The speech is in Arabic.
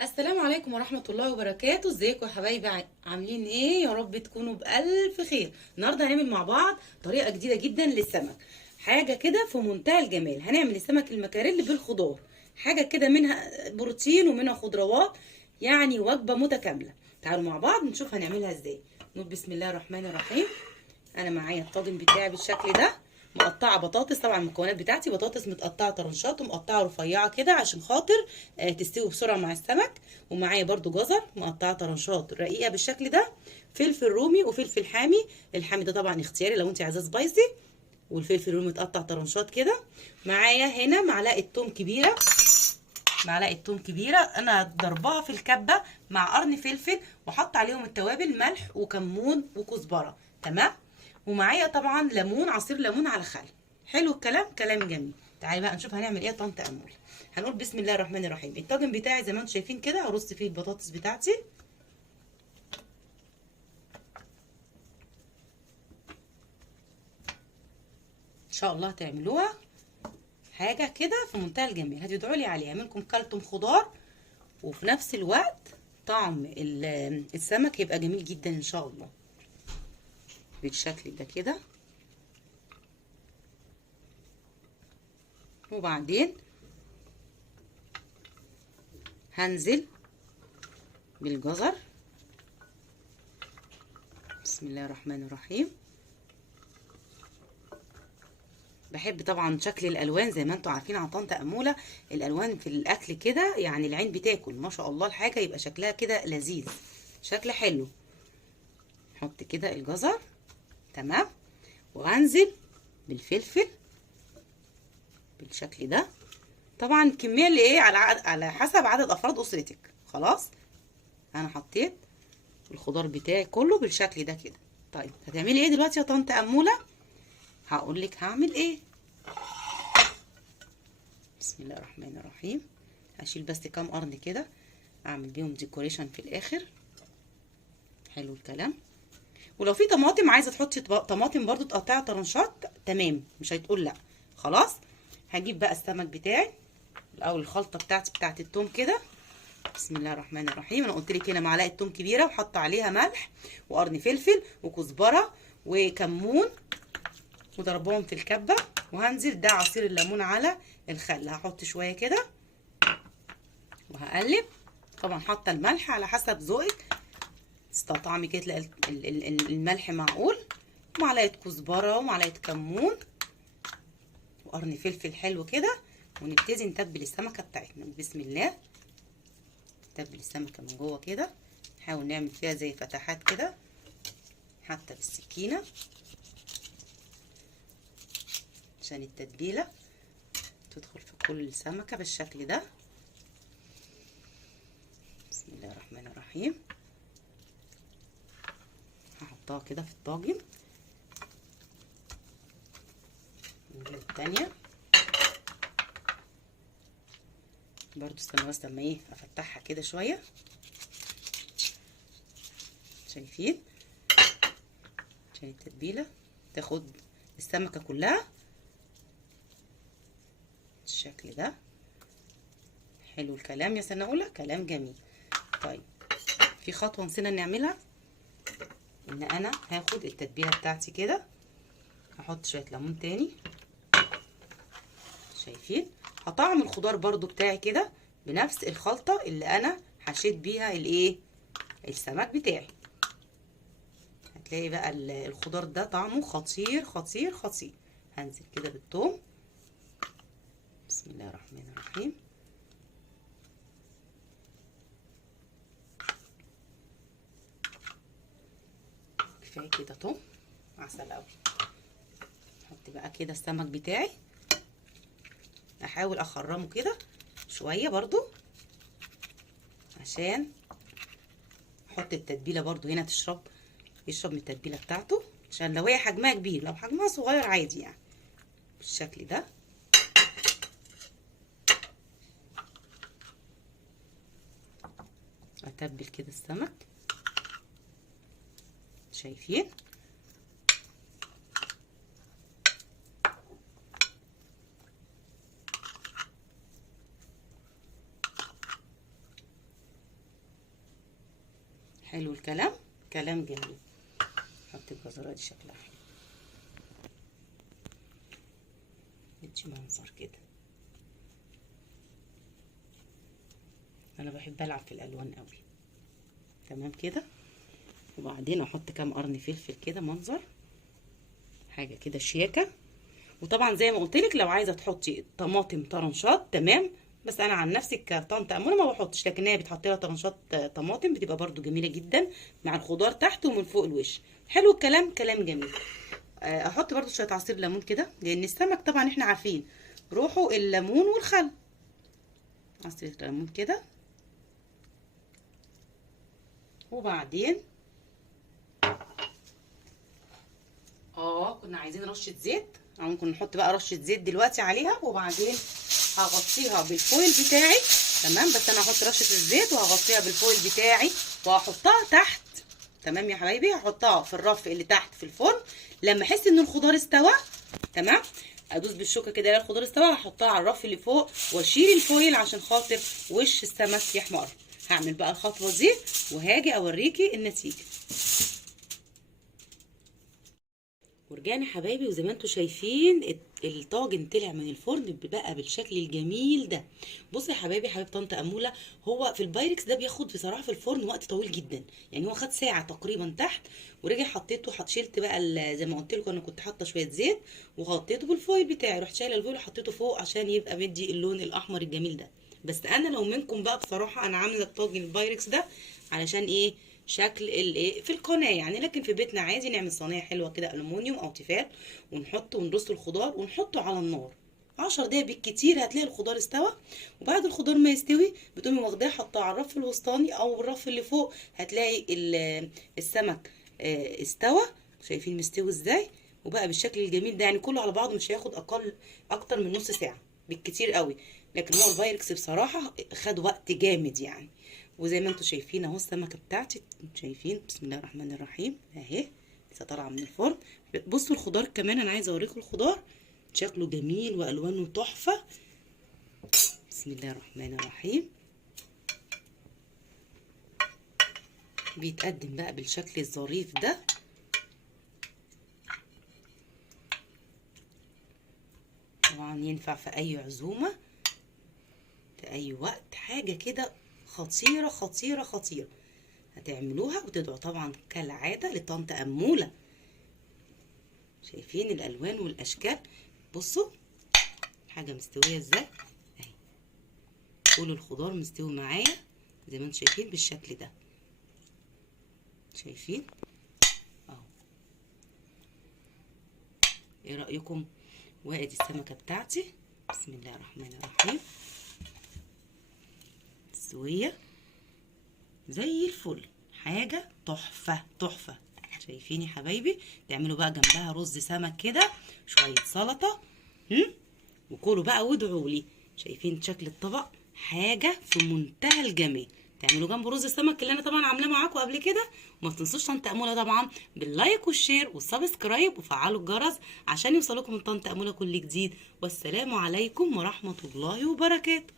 السلام عليكم ورحمة الله وبركاته. ازيكم يا حبايبي؟ عاملين ايه؟ يا رب تكونوا بألف خير. النهاردة هنعمل مع بعض طريقة جديدة جدا للسمك، حاجة كده في منتهى الجمال. هنعمل السمك المكاريل بالخضار، حاجة كده منها بروتين ومنها خضروات، يعني وجبة متكاملة. تعالوا مع بعض نشوف هنعملها ازاي. نقول بسم الله الرحمن الرحيم. انا معايا الطاجن بتاعي بالشكل ده، مقطعه بطاطس. طبعا المكونات بتاعتي بطاطس متقطعه طرنشات ومقطعه رفيعه كده عشان خاطر تستوي بسرعه مع السمك. ومعايا برضو جزر مقطعه طرنشات رقيقه بالشكل ده، فلفل رومي وفلفل حامي. الحامي ده طبعا اختياري لو انت عايزاه سبايسي، والفلفل الرومي متقطع طرنشات كده. معايا هنا معلقه توم كبيره، معلقه توم كبيره انا ضربها في الكبه مع قرن فلفل، وحط عليهم التوابل ملح وكمون وكزبره. تمام. ومعايا طبعا ليمون، عصير ليمون على خل. حلو الكلام، كلام جميل. تعالي بقى نشوف هنعمل ايه يا طنط امول. هنقول بسم الله الرحمن الرحيم. الطاجن بتاعي زي ما انتم شايفين كده، هرص فيه البطاطس بتاعتي. ان شاء الله تعملوها حاجه كده في منتهى الجمال، هتدعوا لي عليها منكم كلتم خضار، وفي نفس الوقت طعم السمك هيبقى جميل جدا ان شاء الله. بالشكل ده كده. وبعدين هنزل بالجزر. بسم الله الرحمن الرحيم. بحب طبعا شكل الالوان زي ما انتم عارفين عن طنط اموله، الالوان في الاكل كده يعني العين بتاكل ما شاء الله، الحاجه يبقى شكلها كده لذيذ، شكل حلو. نحط كده الجزر. تمام. وهنزل بالفلفل بالشكل ده. طبعا الكميه اللي ايه على حسب عدد افراد اسرتك. خلاص انا حطيت الخضار بتاعي كله بالشكل ده كده. طيب هتعملي ايه دلوقتي يا طنط اموله؟ هقول لك هعمل ايه. بسم الله الرحمن الرحيم. هشيل بس كام قرن كده اعمل بيهم ديكوريشن في الاخر. حلو الكلام. ولو في طماطم عايزه تحطي طماطم برضو تقطعي طرنشات، تمام، مش هتقول لا. خلاص. هجيب بقى السمك بتاعي الاول، الخلطه بتاعت التوم كده. بسم الله الرحمن الرحيم. انا قلت لك هنا معلقه توم كبيره وحط عليها ملح وقرن فلفل وكزبره وكمون، وضربهم في الكبه. وهنزل ده عصير الليمون على الخل، هحط شويه كده وهقلب. طبعا حاطه الملح على حسب ذوقك، تستطعمي كده تلاقي الملح معقول. ومعلقه كزبره ومعلقه كمون وقرن فلفل حلو كده. ونبتدي نتبل السمكه بتاعتنا. بسم الله. نتبل السمكه من جوه كده، نحاول نعمل فيها زي فتحات كده حتى بالسكينه عشان التتبيله تدخل في كل السمكه بالشكل ده. بسم الله الرحمن الرحيم. هحطها كده في الطاجن. نجيب التانية برضو. استنى بس لما ايه افتحها كده شويه. شايفين؟ عشان التتبيله تاخد السمكه كلها بالشكل ده. حلو الكلام يا سناوله، كلام جميل. طيب في خطوه نسينا نعملها، ان انا هاخد التتبيله بتاعتي كده، هحط شويه ليمون تاني. شايفين؟ هطعم الخضار برضو بتاعي كده بنفس الخلطه اللي انا حشيت بيها الايه، السمك بتاعي. هتلاقي بقى الخضار ده طعمه خطير خطير خطير. هنزل كده بالثوم. بسم الله الرحمن الرحيم. كفايه كده توم، عسل قوي. احط بقى كده السمك بتاعي، احاول اخرمه كده شويه برضو عشان احط التتبيله برضو هنا يشرب من التتبيله بتاعته، عشان لو هي حجمها كبير، لو حجمها صغير عادي يعني. بالشكل ده. اتبل كده السمك. شايفين؟ حلو الكلام، كلام جميل. حط الجزرة دي شكلها حلو، ادي منظر كده. انا بحب العب في الالوان قوي. تمام كده. وبعدين احط كام قرن فلفل كده، منظر حاجه كده شياكه. وطبعا زي ما قلت لك لو عايزه تحطي طماطم طرنشات تمام، بس انا عن نفسي كطنط امونه ما بحطش، لكن هي بتحط لها طرنشات طماطم بتبقى برده جميله جدا مع الخضار تحت ومن فوق الوش. حلو الكلام، كلام جميل. احط برده شويه عصير ليمون كده، لان السمك طبعا احنا عارفين روحه الليمون والخل. عصير ليمون كده. وبعدين كنا عايزين رشه زيت، او ممكن نحط بقى رشه زيت دلوقتي عليها، وبعدين هغطيها بالفويل بتاعي. تمام، بس انا هحط رشه الزيت وهغطيها بالفويل بتاعي وهحطها تحت. تمام يا حبايبي، هحطها في الرف اللي تحت في الفرن. لما احس ان الخضار استوى تمام، ادوس بالشوكه كده الاقي الخضار استوى، هحطها على الرف اللي فوق واشيل الفويل عشان خاطر وش السمك يحمر. هعمل بقى الخطوه دي وهاجي اوريكي النتيجه. ورجعنا حبايبي، وزي ما انتم شايفين الطاجن طلع من الفرن بقى بالشكل الجميل ده. بصوا يا حبايبي، حبيب طنط اموله، هو في البايركس ده بياخد بصراحه في الفرن وقت طويل جدا، يعني هو خد ساعه تقريبا تحت. ورجع حطيته، شلت بقى زي ما قلت لكم انا كنت حاطه شويه زيت وغطيته بالفويل بتاعي، رحت شايله الفويل وحطيته فوق عشان يبقى مدي اللون الاحمر الجميل ده. بس انا لو منكم بقى بصراحه انا عامله الطاجن البايركس ده علشان ايه؟ شكل الايه في القناه يعني، لكن في بيتنا عادي نعمل صينيه حلوه كده الومنيوم او تيفال، ونحطه ونرص الخضار ونحطه على النار 10 دقايق بالكتير هتلاقي الخضار استوى. وبعد الخضار ما يستوي بتقومي واخداه حطاه على الرف الوسطاني او الرف اللي فوق، هتلاقي السمك استوى. شايفين مستوي ازاي وبقى بالشكل الجميل ده؟ يعني كله على بعضه مش هياخد اكتر من نص ساعه بالكتير قوي، لكن هو البايركس بصراحه خد وقت جامد يعني. وزي ما انتم شايفين اهو السمكه بتاعتي، شايفين بسم الله الرحمن الرحيم اهي لسه طالعه من الفرن. بصوا الخضار كمان، انا عايزه اوريكم الخضار شكله جميل والوانه تحفه. بسم الله الرحمن الرحيم. بيتقدم بقى بالشكل الظريف ده. طبعا ينفع في اي عزومه في اي وقت، حاجه كده خطيره خطيره خطيره. هتعملوها وتدعوا طبعا كالعاده لطنط اموله. شايفين الالوان والاشكال؟ بصوا حاجه مستويه ازاي اهي، كل الخضار مستوي معايا زي ما انتم شايفين بالشكل ده. شايفين اهو؟ ايه رايكم؟ وادي السمكه بتاعتي بسم الله الرحمن الرحيم مستويه زي الفل، حاجه تحفه تحفه. شايفين يا حبايبي؟ تعملوا بقى جنبها رز سمك كده، شويه سلطه، وكلوا بقى وادعوا لي. شايفين شكل الطبق؟ حاجه في منتهى الجمال. تعملوا جنبه رز السمك اللي انا طبعا عاملاه معاكم قبل كده. وما تنسوش طنط اموله طبعا باللايك والشير والسبسكرايب وفعلوا الجرس عشان يوصلكم من طنط اموله كل جديد. والسلام عليكم ورحمه الله وبركاته.